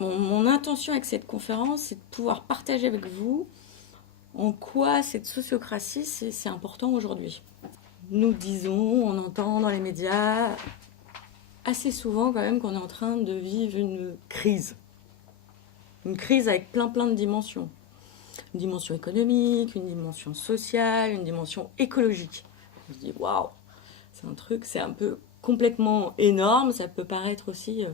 Mon intention avec cette conférence, c'est de pouvoir partager avec vous en quoi cette sociocratie, c'est important aujourd'hui. Nous disons, on entend dans les médias assez souvent quand même qu'on est en train de vivre une crise. Une crise avec plein de dimensions. Une dimension économique, une dimension sociale, une dimension écologique. Je me dis, waouh, c'est un peu complètement énorme, ça peut paraître aussi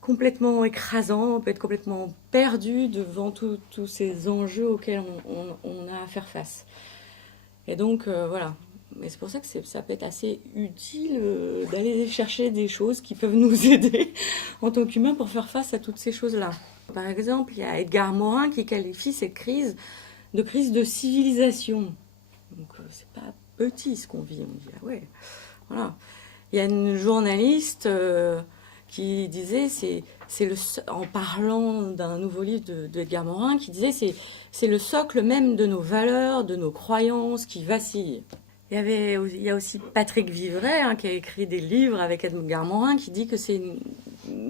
complètement écrasant, on peut être complètement perdu devant tous ces enjeux auxquels on a à faire face. Et donc, voilà. Mais c'est pour ça que ça peut être assez utile d'aller chercher des choses qui peuvent nous aider en tant qu'humains pour faire face à toutes ces choses-là. Par exemple, il y a Edgar Morin qui qualifie cette crise de civilisation. Donc, c'est pas petit ce qu'on vit. On dit, ah ouais, voilà. Il y a une journaliste qui disait, en parlant d'un nouveau livre d'Edgar Morin, qui disait c'est le socle même de nos valeurs, de nos croyances qui vacillent. Il y a aussi Patrick Vivray qui a écrit des livres avec Edgar Morin qui dit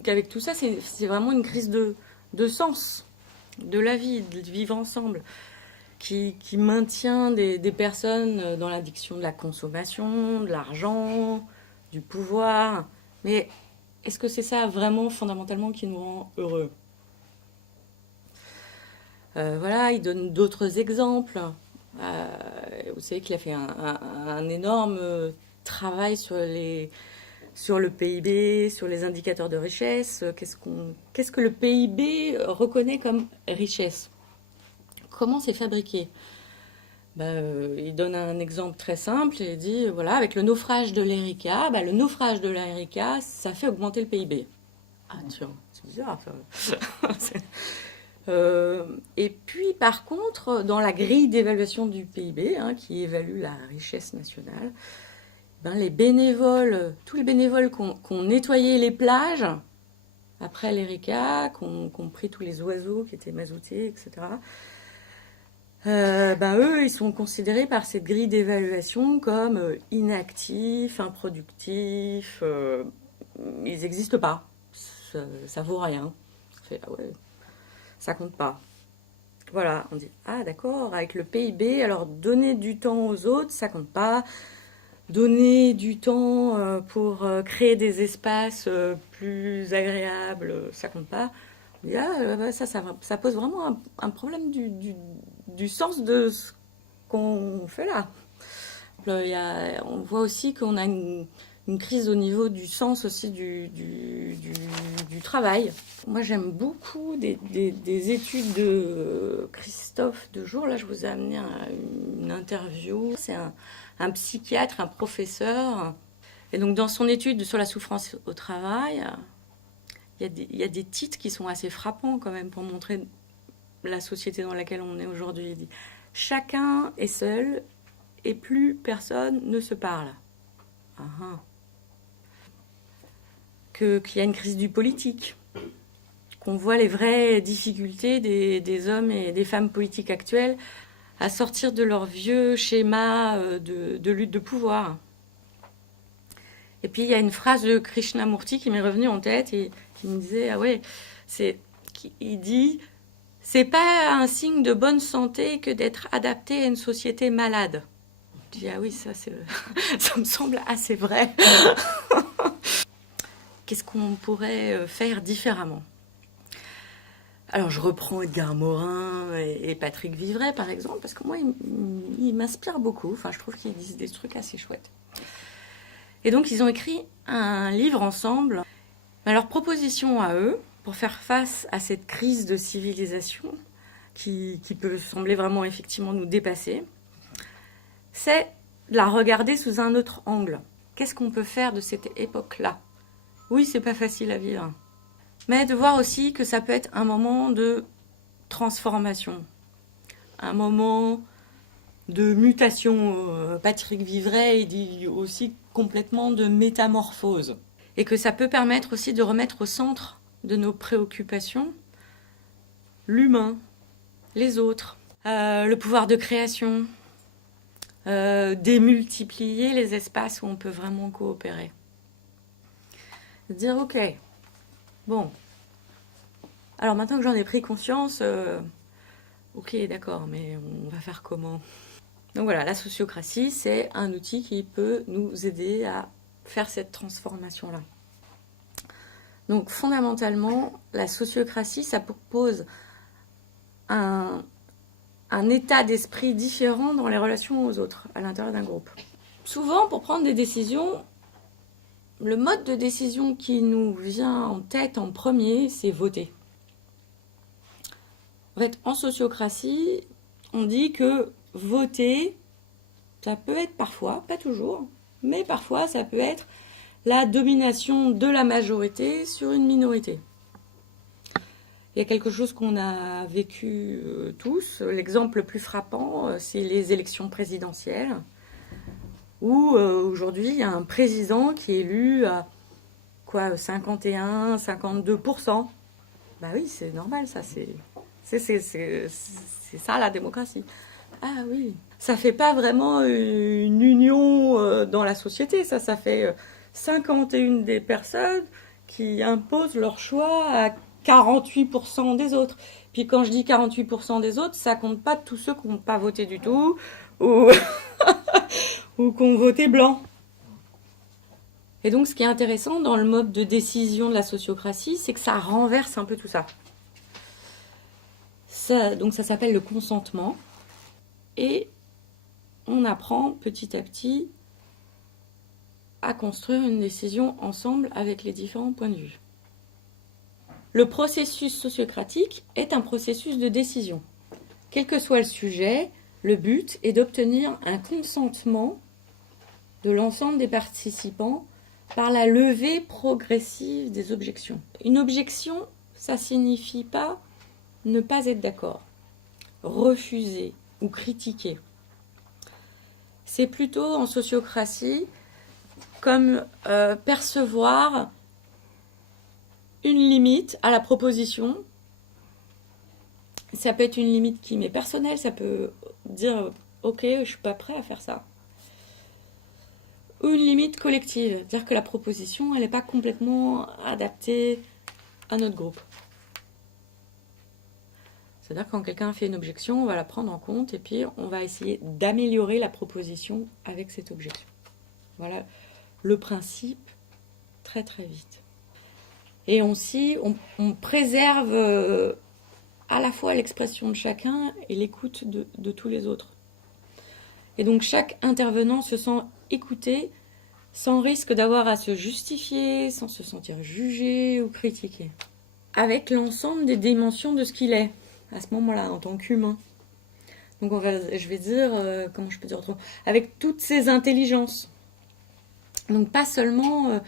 qu'avec tout ça, c'est vraiment une crise de sens de la vie, de vivre ensemble, qui maintient des personnes dans l'addiction de la consommation, de l'argent, du pouvoir. Mais est-ce que c'est ça vraiment fondamentalement qui nous rend heureux? Voilà, il donne d'autres exemples. Vous savez qu'il a fait un énorme travail sur le PIB, sur les indicateurs de richesse. Qu'est-ce que le PIB reconnaît comme richesse? Comment c'est fabriqué? Il donne un exemple très simple et il dit, voilà, avec le naufrage de l'Erika, le naufrage de l'Erika, ça fait augmenter le PIB. Ah tiens, c'est bizarre ça. Et puis par contre, dans la grille d'évaluation du PIB, qui évalue la richesse nationale, les bénévoles, tous les bénévoles qui ont nettoyé les plages après l'Erika, qui ont pris tous les oiseaux qui étaient mazoutés, etc., eux, ils sont considérés par cette grille d'évaluation comme inactifs, improductifs. Ils n'existent pas. Ça vaut rien. Ah ouais, ça compte pas. Voilà, on dit, ah d'accord, avec le PIB, alors donner du temps aux autres, ça compte pas. Donner du temps pour créer des espaces plus agréables, ça compte pas. Et là, ça pose vraiment un problème du sens de ce qu'on fait là. On voit aussi qu'on a une crise au niveau du sens aussi du travail. Moi, j'aime beaucoup des études de Christophe Dejour. Là, je vous ai amené une interview. C'est un psychiatre, un professeur. Et donc, dans son étude sur la souffrance au travail, il y a des titres qui sont assez frappants quand même pour montrer la société dans laquelle on est aujourd'hui. Il dit, chacun est seul et plus personne ne se parle. Qu'il y a une crise du politique, qu'on voit les vraies difficultés des hommes et des femmes politiques actuels à sortir de leur vieux schéma de lutte de pouvoir. Et puis il y a une phrase de Krishnamurti qui m'est revenue en tête et qui me disait, ah ouais, il dit, c'est pas un signe de bonne santé que d'être adapté à une société malade. Je dis, ah oui, ça me semble assez vrai. Qu'est-ce qu'on pourrait faire différemment? Alors je reprends Edgar Morin et Patrick Vivray par exemple, parce que moi ils m'inspirent beaucoup, enfin je trouve qu'ils disent des trucs assez chouettes. Et donc ils ont écrit un livre ensemble. Leur proposition à eux, pour faire face à cette crise de civilisation qui peut sembler vraiment effectivement nous dépasser, c'est de la regarder sous un autre angle. Qu'est-ce qu'on peut faire de cette époque-là? Oui, c'est pas facile à vivre. Mais de voir aussi que ça peut être un moment de transformation, un moment de mutation. Patrick Vivray, il dit aussi complètement de métamorphose. Et que ça peut permettre aussi de remettre au centre de nos préoccupations l'humain, les autres, le pouvoir de création, démultiplier les espaces où on peut vraiment coopérer. Dire, ok, bon, Alors maintenant que j'en ai pris conscience, ok, d'accord, mais on va faire comment? Donc voilà, la sociocratie, c'est un outil qui peut nous aider à faire cette transformation-là. Donc fondamentalement, la sociocratie, ça propose un état d'esprit différent dans les relations aux autres, à l'intérieur d'un groupe. Souvent, pour prendre des décisions, le mode de décision qui nous vient en tête en premier, c'est voter. En fait, en sociocratie, on dit que voter, ça peut être parfois, pas toujours, mais parfois ça peut être la domination de la majorité sur une minorité. Il y a quelque chose qu'on a vécu tous. L'exemple le plus frappant, c'est les élections présidentielles, où aujourd'hui, il y a un président qui est élu à 51, 52%. Bah oui, c'est normal, ça, c'est ça la démocratie. Ah oui, ça fait pas vraiment une union dans la société, ça fait 51 des personnes qui imposent leur choix à 48% des autres. Puis quand je dis 48% des autres, ça compte pas tous ceux qui n'ont pas voté du tout ou, ou qui ont voté blanc. Et donc ce qui est intéressant dans le mode de décision de la sociocratie, c'est que ça renverse un peu tout ça. Donc ça s'appelle le consentement. Et on apprend petit à petit à construire une décision ensemble avec les différents points de vue. Le processus sociocratique est un processus de décision. Quel que soit le sujet, le but est d'obtenir un consentement de l'ensemble des participants par la levée progressive des objections. Une objection, ça ne signifie pas ne pas être d'accord, refuser ou critiquer. C'est plutôt en sociocratie comme percevoir une limite à la proposition. Ça peut être une limite qui m'est personnelle, ça peut dire ok, je suis pas prêt à faire ça. Ou une limite collective, dire que la proposition elle n'est pas complètement adaptée à notre groupe. C'est-à-dire que quand quelqu'un fait une objection, on va la prendre en compte et puis on va essayer d'améliorer la proposition avec cette objection. Voilà le principe très très vite. Et aussi, on préserve à la fois l'expression de chacun et l'écoute de tous les autres. Et donc chaque intervenant se sent écouté sans risque d'avoir à se justifier, sans se sentir jugé ou critiqué. Avec l'ensemble des dimensions de ce qu'il est, à ce moment-là, en tant qu'humain. Donc je vais dire, comment je peux dire autrement, avec toutes ses intelligences. Donc pas seulement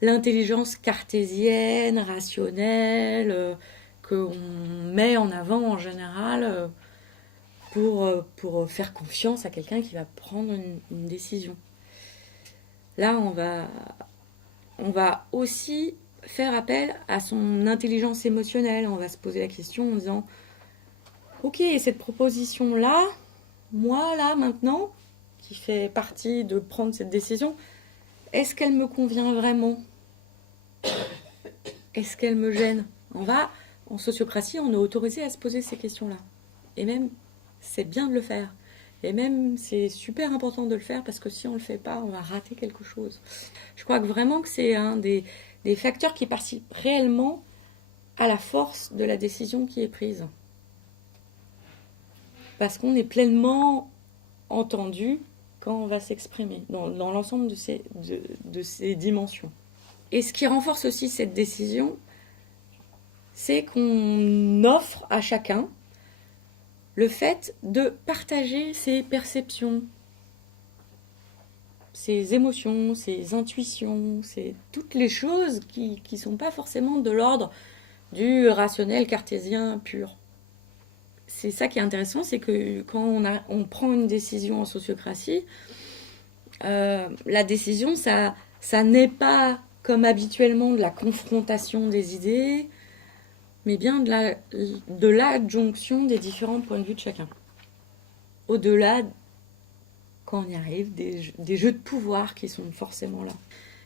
l'intelligence cartésienne, rationnelle, qu'on met en avant en général pour faire confiance à quelqu'un qui va prendre une décision. Là, on va aussi faire appel à son intelligence émotionnelle. On va se poser la question en disant ok, cette proposition-là, moi, là, maintenant, qui fait partie de prendre cette décision, est-ce qu'elle me convient vraiment? Est-ce qu'elle me gêne? En sociocratie, on est autorisé à se poser ces questions-là. Et même, c'est bien de le faire. Et même, c'est super important de le faire parce que si on ne le fait pas, on va rater quelque chose. Je crois que vraiment que c'est un des facteurs qui participent réellement à la force de la décision qui est prise. Parce qu'on est pleinement entendu quand on va s'exprimer dans l'ensemble de ces dimensions. Et ce qui renforce aussi cette décision, c'est qu'on offre à chacun le fait de partager ses perceptions, ses émotions, ses intuitions, c'est toutes les choses qui ne sont pas forcément de l'ordre du rationnel cartésien pur. C'est ça qui est intéressant, c'est que quand on prend une décision en sociocratie, la décision, ça n'est pas comme habituellement de la confrontation des idées, mais bien de l'adjonction des différents points de vue de chacun. Au-delà, quand on y arrive, des jeux de pouvoir qui sont forcément là.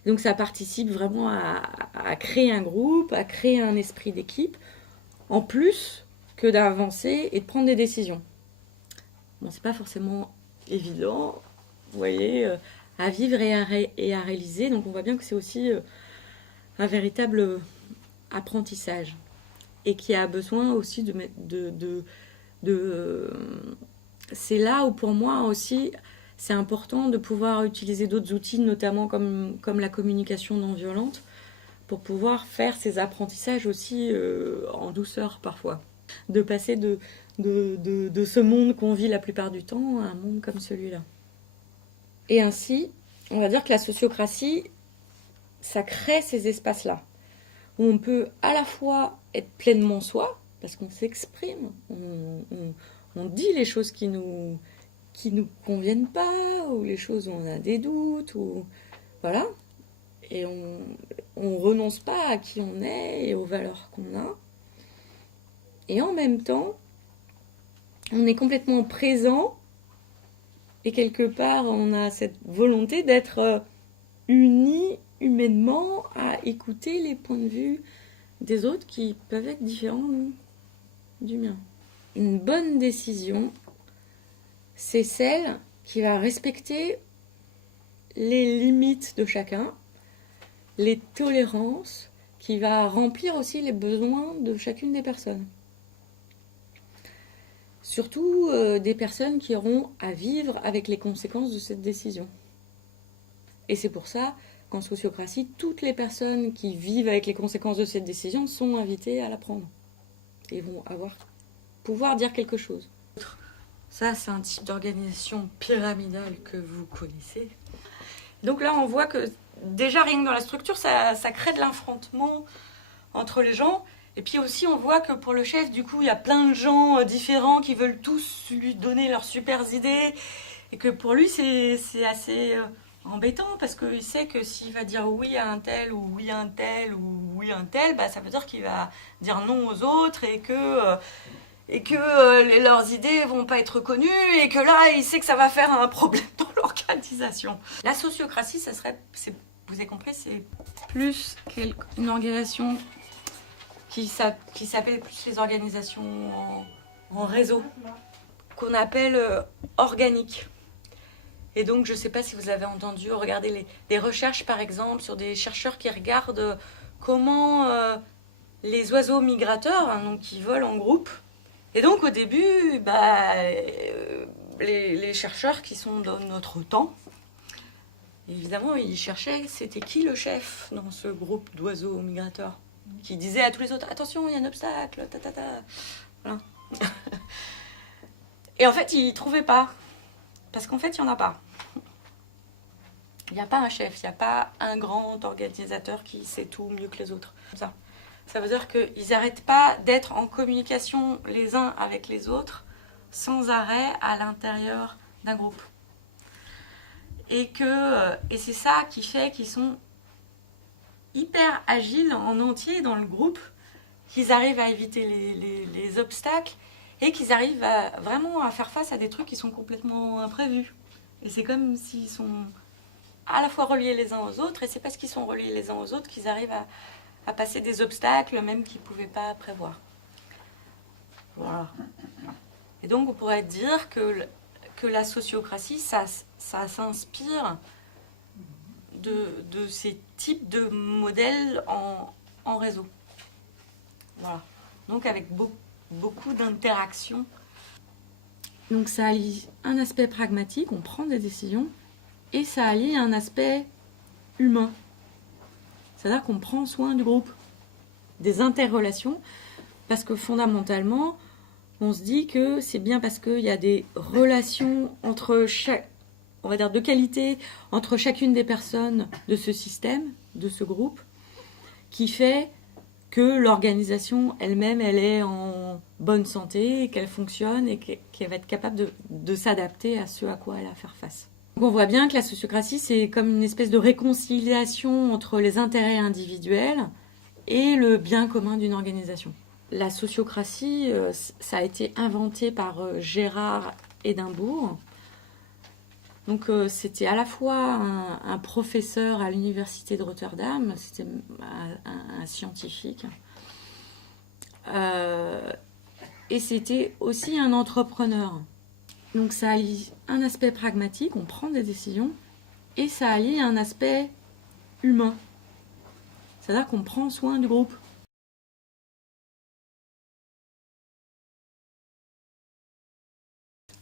Donc ça participe vraiment à créer un groupe, à créer un esprit d'équipe, en plus que d'avancer et de prendre des décisions. Bon, c'est pas forcément évident, vous voyez, à vivre et à réaliser. Donc on voit bien que c'est aussi un véritable apprentissage et qui a besoin aussi c'est là où pour moi aussi c'est important de pouvoir utiliser d'autres outils, notamment comme la communication non violente, pour pouvoir faire ces apprentissages aussi en douceur parfois. De passer de ce monde qu'on vit la plupart du temps à un monde comme celui-là. Et ainsi, on va dire que la sociocratie, ça crée ces espaces-là, où on peut à la fois être pleinement soi, parce qu'on s'exprime, on dit les choses qui nous conviennent pas, ou les choses où on a des doutes, ou voilà, et on renonce pas à qui on est et aux valeurs qu'on a. Et en même temps, on est complètement présent et quelque part, on a cette volonté d'être unis humainement à écouter les points de vue des autres qui peuvent être différents du mien. Une bonne décision, c'est celle qui va respecter les limites de chacun, les tolérances, qui va remplir aussi les besoins de chacune des personnes. Surtout des personnes qui auront à vivre avec les conséquences de cette décision. Et c'est pour ça qu'en sociocratie, toutes les personnes qui vivent avec les conséquences de cette décision sont invitées à la prendre. Et vont pouvoir dire quelque chose. Ça, c'est un type d'organisation pyramidale que vous connaissez. Donc là, on voit que déjà, rien que dans la structure, ça crée de l'affrontement entre les gens. Et puis aussi, on voit que pour le chef, du coup, il y a plein de gens différents qui veulent tous lui donner leurs super idées. Et que pour lui, c'est assez embêtant parce qu'il sait que s'il va dire oui à un tel ou oui à un tel ou oui à un tel, bah, ça veut dire qu'il va dire non aux autres et que leurs idées vont pas être reconnues et que là, il sait que ça va faire un problème dans l'organisation. La sociocratie, ça serait, vous avez compris, c'est plus une organisation qui s'appelle plus les organisations en réseau, qu'on appelle organique. Et donc, je ne sais pas si vous avez entendu regarder des recherches, par exemple, sur des chercheurs qui regardent comment les oiseaux migrateurs, hein, donc qui volent en groupe. Et donc, au début, les chercheurs qui sont dans notre temps, évidemment, ils cherchaient c'était qui le chef dans ce groupe d'oiseaux migrateurs, qui disait à tous les autres, attention, il y a un obstacle, Voilà. Et en fait, ils ne trouvaient pas. Parce qu'en fait, il n'y en a pas. Il n'y a pas un chef, il n'y a pas un grand organisateur qui sait tout mieux que les autres. Ça veut dire qu'ils n'arrêtent pas d'être en communication les uns avec les autres sans arrêt à l'intérieur d'un groupe. Et c'est ça qui fait qu'ils sont hyper agiles en entier dans le groupe, qu'ils arrivent à éviter les obstacles et qu'ils arrivent vraiment à faire face à des trucs qui sont complètement imprévus. Et c'est comme s'ils sont à la fois reliés les uns aux autres, et c'est parce qu'ils sont reliés les uns aux autres qu'ils arrivent à passer des obstacles même qu'ils ne pouvaient pas prévoir. Voilà. Et donc on pourrait dire que la sociocratie, ça s'inspire de ces types de modèles en réseau. Voilà. Donc avec beaucoup d'interactions. Donc ça allie un aspect pragmatique, on prend des décisions, et ça allie un aspect humain. C'est-à-dire qu'on prend soin du groupe, des interrelations, parce que fondamentalement, on se dit que c'est bien parce qu'il y a des relations on va dire de qualité, entre chacune des personnes de ce système, de ce groupe, qui fait que l'organisation elle-même, elle est en bonne santé, qu'elle fonctionne et qu'elle va être capable de s'adapter à ce à quoi elle a à faire face. Donc on voit bien que la sociocratie, c'est comme une espèce de réconciliation entre les intérêts individuels et le bien commun d'une organisation. La sociocratie, ça a été inventé par Gérard Edinbourg. Donc c'était à la fois un professeur à l'université de Rotterdam, c'était un scientifique, Et c'était aussi un entrepreneur. Donc ça allie un aspect pragmatique, on prend des décisions, et ça allie un aspect humain. C'est-à-dire qu'on prend soin du groupe.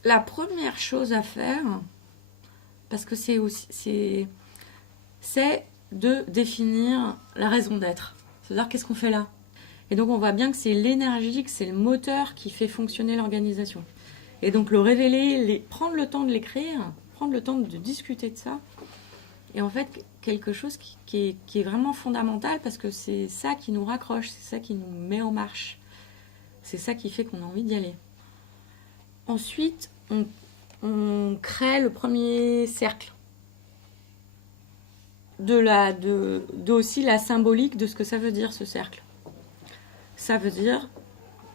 La première chose à faire, parce que c'est de définir la raison d'être. C'est-à-dire qu'est-ce qu'on fait là. Et donc on voit bien que c'est l'énergie, que c'est le moteur qui fait fonctionner l'organisation. Et donc le révéler, prendre le temps de l'écrire, prendre le temps de discuter de ça. Et en fait, quelque chose qui est vraiment fondamental parce que c'est ça qui nous raccroche, c'est ça qui nous met en marche. C'est ça qui fait qu'on a envie d'y aller. Ensuite, on crée le premier cercle. Aussi la symbolique de ce que ça veut dire ce cercle. Ça veut dire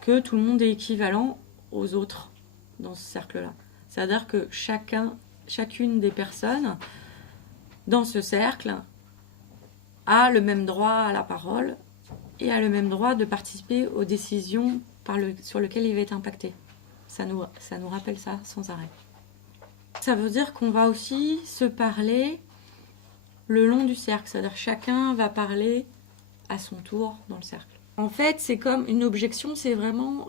que tout le monde est équivalent aux autres dans ce cercle-là. C'est-à-dire que chacune des personnes dans ce cercle a le même droit à la parole et a le même droit de participer aux décisions sur lesquelles il va être impacté. Ça nous rappelle ça sans arrêt. Ça veut dire qu'on va aussi se parler le long du cercle, c'est-à-dire chacun va parler à son tour dans le cercle. En fait, c'est comme une objection, c'est vraiment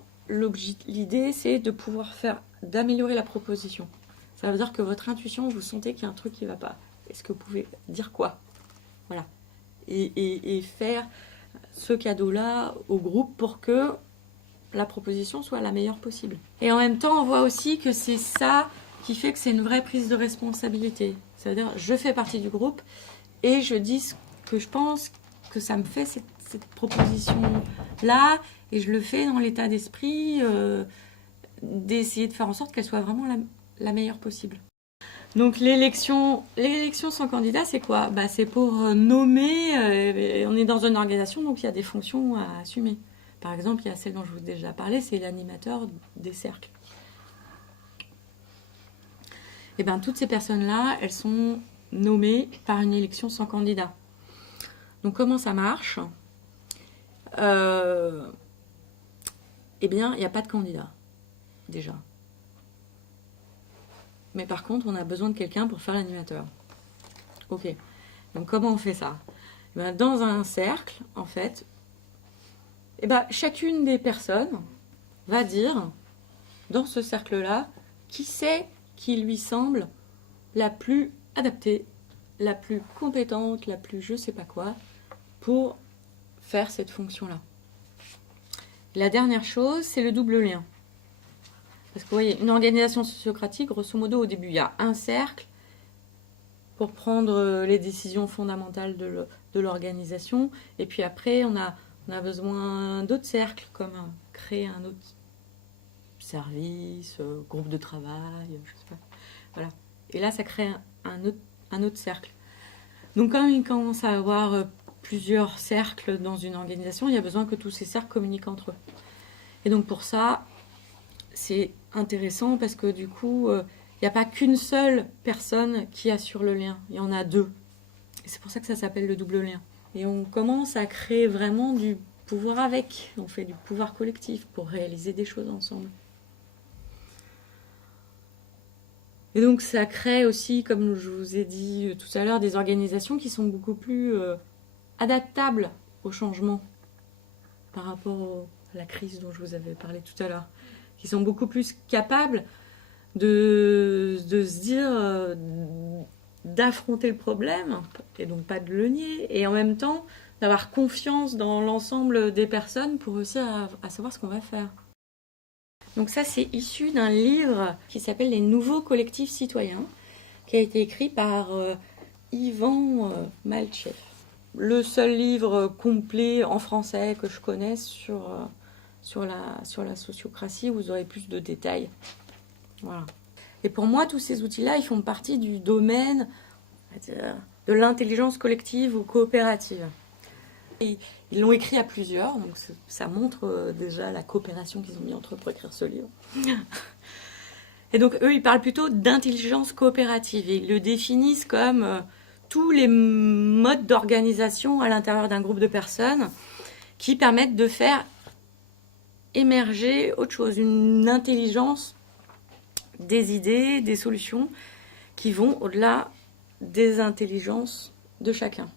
l'idée, c'est de pouvoir d'améliorer la proposition. Ça veut dire que votre intuition, vous sentez qu'il y a un truc qui ne va pas. Est-ce que vous pouvez dire quoi? Voilà. Et faire ce cadeau-là au groupe pour que la proposition soit la meilleure possible. Et en même temps, on voit aussi que c'est ça qui fait que c'est une vraie prise de responsabilité. C'est-à-dire, je fais partie du groupe et je dis ce que je pense que ça me fait cette proposition-là et je le fais dans l'état d'esprit d'essayer de faire en sorte qu'elle soit vraiment la meilleure possible. Donc l'élection sans candidat, c'est quoi? C'est pour nommer, on est dans une organisation, donc il y a des fonctions à assumer. Par exemple, il y a celle dont je vous ai déjà parlé, c'est l'animateur des cercles. Et bien toutes ces personnes-là, elles sont nommées par une élection sans candidat. Donc comment ça marche? Eh bien, il n'y a pas de candidat, déjà. Mais par contre, on a besoin de quelqu'un pour faire l'animateur. Ok. Donc comment on fait ça? Dans un cercle, en fait, chacune des personnes va dire, dans ce cercle-là, qui c'est qui lui semble la plus adaptée, la plus compétente, la plus je sais pas quoi, pour faire cette fonction-là. La dernière chose, c'est le double lien. Parce que vous voyez, une organisation sociocratique, grosso modo, au début, il y a un cercle pour prendre les décisions fondamentales de l'organisation. Et puis après, on a besoin d'autres cercles, comme créer un autre service, groupe de travail, je sais pas. Voilà. Et là, ça crée un autre cercle. Donc quand il commence à avoir plusieurs cercles dans une organisation, il y a besoin que tous ces cercles communiquent entre eux. Et donc pour ça, c'est intéressant parce que du coup, il n'y a pas qu'une seule personne qui assure le lien. Il y en a deux. Et c'est pour ça que ça s'appelle le double lien. Et on commence à créer vraiment du pouvoir avec. On fait du pouvoir collectif pour réaliser des choses ensemble. Et donc ça crée aussi, comme je vous ai dit tout à l'heure, des organisations qui sont beaucoup plus adaptables au changement par rapport à la crise dont je vous avais parlé tout à l'heure. Qui sont beaucoup plus capables de se dire, d'affronter le problème, et donc pas de le nier, et en même temps d'avoir confiance dans l'ensemble des personnes pour réussir à savoir ce qu'on va faire. Donc ça, c'est issu d'un livre qui s'appelle « Les nouveaux collectifs citoyens », qui a été écrit par Ivan Malchev. Le seul livre complet en français que je connaisse sur la sociocratie, vous aurez plus de détails. Voilà. Et pour moi, tous ces outils-là, ils font partie du domaine de l'intelligence collective ou coopérative. Et ils l'ont écrit à plusieurs, donc ça montre déjà la coopération qu'ils ont mis entre eux pour écrire ce livre. Et donc eux, ils parlent plutôt d'intelligence coopérative et ils le définissent comme tous les modes d'organisation à l'intérieur d'un groupe de personnes qui permettent de faire émerger autre chose, une intelligence, des idées, des solutions qui vont au-delà des intelligences de chacun.